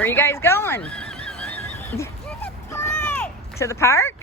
Where are you guys going? To the park. To the park?